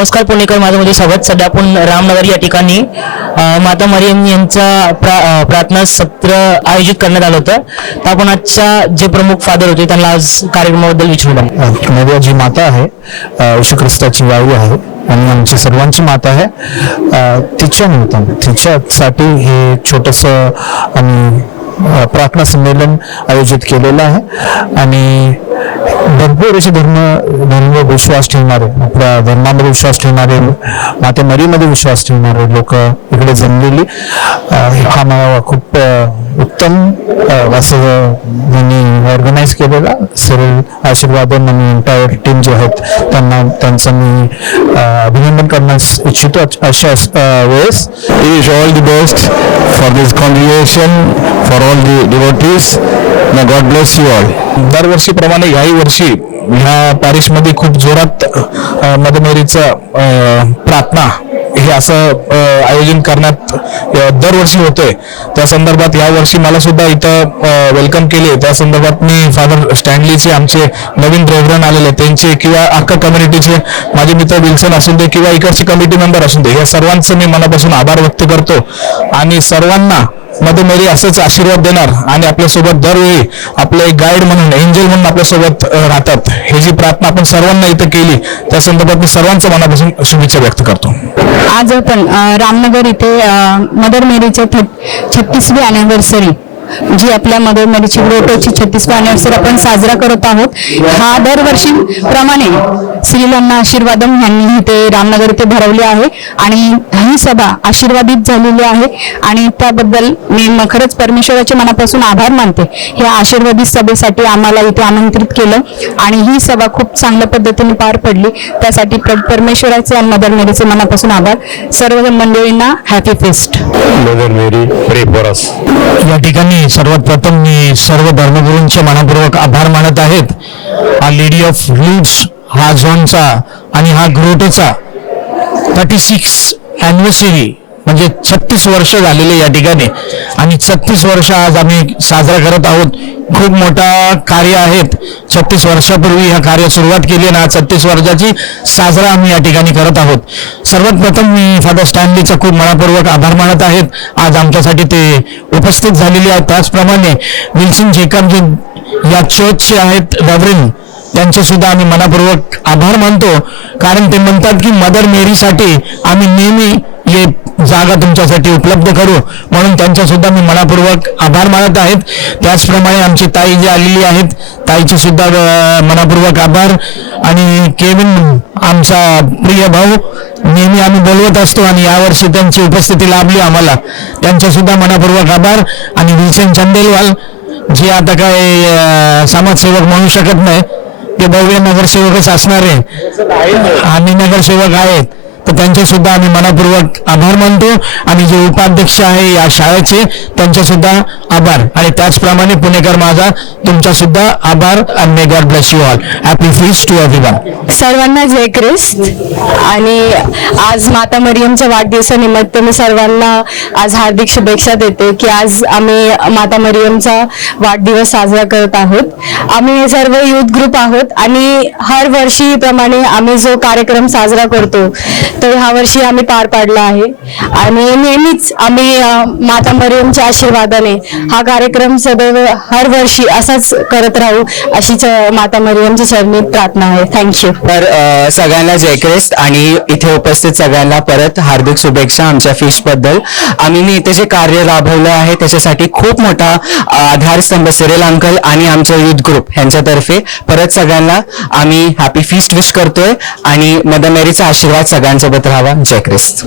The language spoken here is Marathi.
नमस्कार पुणेकर माझ्यामध्ये स्वागत. सध्या आपण रामनगर या ठिकाणी माता मरियम यांचा प्रा प्रार्थना सत्र आयोजित करण्यात आलं होतं. तर आपण आजच्या जे प्रमुख फादर होते त्यांना आज कार्यक्रमाबद्दल विचारू लागलो जी माता आहे. अ, येशू ख्रिस्ताची वायू आहे आणि आमची सर्वांची माता आहे. तिच्या निमित्तानं तिच्यासाठी हे छोटस आम्ही प्रार्थना संमेलन आयोजित केलेलं आहे. आणि भरपूर असे धर्म धर्म विश्वास ठेवणारे आपल्या धर्मामध्ये विश्वास ठेवणारे माते मरीमध्ये विश्वास ठेवणारे लोक इकडे जमलेली. हा मला खूप उत्तम असं त्यांनी ऑर्गनाईज केलेला. सरळ आशीर्वाद आणि एंटायर टीम जे आहेत त्यांना त्यांचं मी अभिनंदन करण्यास इच्छितो अशा वेळेस. Is all the best for this congregation, for all the devotees. May bless you all दरवर्षीप्रमाणे याही वर्षी ह्या पॅरिसमध्ये खूप जोरात मदमेरीचं प्रार्थना हे असं आयोजन करण्यात दरवर्षी होतंय. त्या संदर्भात या वर्षी मला सुद्धा इथं वेलकम केले. त्या संदर्भात मी फादर स्टँडलीचे आमचे नवीन रेव्हरन आलेले त्यांचे किंवा अख्खा कम्युनिटीचे माझे मित्र विल्सन असून दे किंवा इकडचे कमिटी मेंबर असून दे या सर्वांचं मी मनापासून आभार व्यक्त करतो. आणि सर्वांना मध्ये मेरी असंच आशीर्वाद देणार आणि आपल्यासोबत दरवेळी आपलं एक गाईड म्हणून एंजल म्हणून आपल्यासोबत राहतात. हे जी प्रार्थना आपण सर्वांना इथं केली त्या संदर्भात मी सर्वांच्या मनापासून शुभेच्छा व्यक्त करतो. आज आपण रामनगर इथे मदर मेरीचे छत्तीसवी अॅनिव्हर्सरी जी आपल्या मदर मेरीची ग्रोटोची छत्तीसवी अॅनिव्हर्सरी आपण साजरा करत आहोत हा दरवर्षी प्रमाणे श्रीलन्ना आशीर्वादम यांनी इथे रामनगर इथे भरवली आहे आणि ही सभा आशीर्वादित झालेली आहे. आणि त्याबद्दल मी खरंच परमेश्वराच्या मनापासून आभार मानते. या आशीर्वादित सभेसाठी आम्हाला इथे आमंत्रित केलं आणि ही सभा खूप चांगल्या पद्धतीने पार पडली. त्यासाठी प्र- परमेश्वराचे आणि मदर मेरीचे मनापासून आभार. सर्व मंडळींना हॅपी फेस्ट for us. या ठिकाणी सर्वात प्रथम मी सर्व धर्मगुरूंचे मनापूर्वक आभार मानत आहेत. हा लेडी ऑफ लीड्स हा झोनचा आणि हा ग्रोटेचा थर्टी सिक्स ॲनिव्हर्सरी म्हणजे छत्तीस वर्ष झालेले या ठिकाणी. आणि छत्तीस वर्ष आज आम्ही साजरा करत आहोत. खूप मोठा कार्य आहेत. छत्तीस वर्षापूर्वी ह्या कार्य सुरुवात केली आणि आज छत्तीस वर्षाची साजरा आम्ही या ठिकाणी करत आहोत. सर्वात प्रथम मी फादर स्टॅनलीचा खूप मनापूर्वक आभार मानत आहेत. आज आमच्यासाठी ते उपस्थित झालेले आहेत. त्याचप्रमाणे विल्सन जेकब जे या चर्चचे आहेत रेव्हरेंड त्यांचे सुद्धा आम्ही मनापूर्वक आभार मानतो. कारण ते म्हणतात की मदर मेरीसाठी आम्ही नेहमी जागा तुमच्यासाठी उपलब्ध करू. म्हणून त्यांचा सुद्धा मी मनापूर्वक आभार मानत आहेत. त्याचप्रमाणे आमची ताई जी आलेली आहेत ताईचे सुद्धा मनापूर्वक आभार. आणि केविन आमचा प्रिय भाऊ नेहमी आम्ही बोलवत असतो आणि यावर्षी त्यांची उपस्थिती लाभली आम्हाला. त्यांचे सुद्धा मनापूर्वक आभार. आणि विल्सन चंदेलवाल जे आता काय समाजसेवक म्हणू शकत नाही ते भव्य नगरसेवकच असणार आहे. आणि नगरसेवक आहेत. तर त्यांचे सुद्धा आम्ही मनापूर्वक आभार मानतो. आणि जे उपाध्यक्ष आहे या शाळेचे त्यांचे सुद्धा आभार. आणि त्याचप्रमाणे पुणेकर माझा तुमचा सुद्धा आभार आणि may God bless you all happy feast to everyone सर्वांना जय ख्रिस्त आणि आज माता मरियमच्या वाढदिवसानिमित्त मी सर्वांना आज हार्दिक शुभेच्छा देते की आज आम्ही माता मरियमचा वाढदिवस साजरा करत आहोत. आम्ही सर्व युथ ग्रुप आहोत आणि हर वर्षीप्रमाणे आम्ही जो कार्यक्रम साजरा करतो तो ह्या वर्षी आम्ही पार पाडला आहे. आणि नेहमीच आम्ही माता मरियमच्या आशीर्वादाने हा कार्यक्रम सदैव हर वर्षी असाच करत राहू अशी माता मरियमच्या चरणी प्रार्थना आहे. थँक्यू तर सगळ्यांना जय आणि इथे उपस्थित सगळ्यांना परत हार्दिक शुभेच्छा आमच्या फिशबद्दल आम्ही मी इथे जे कार्य राबवलं आहे त्याच्यासाठी खूप मोठा आधारस्तंभ सिरेल अंकल आणि आमच्या युथ ग्रुप यांच्यातर्फे परत सगळ्यांना आम्ही हॅपी फिस्ट विश करतोय आणि मदर मेरीचा आशीर्वाद सगळ्यांचा राहावा जय ख्रिस्त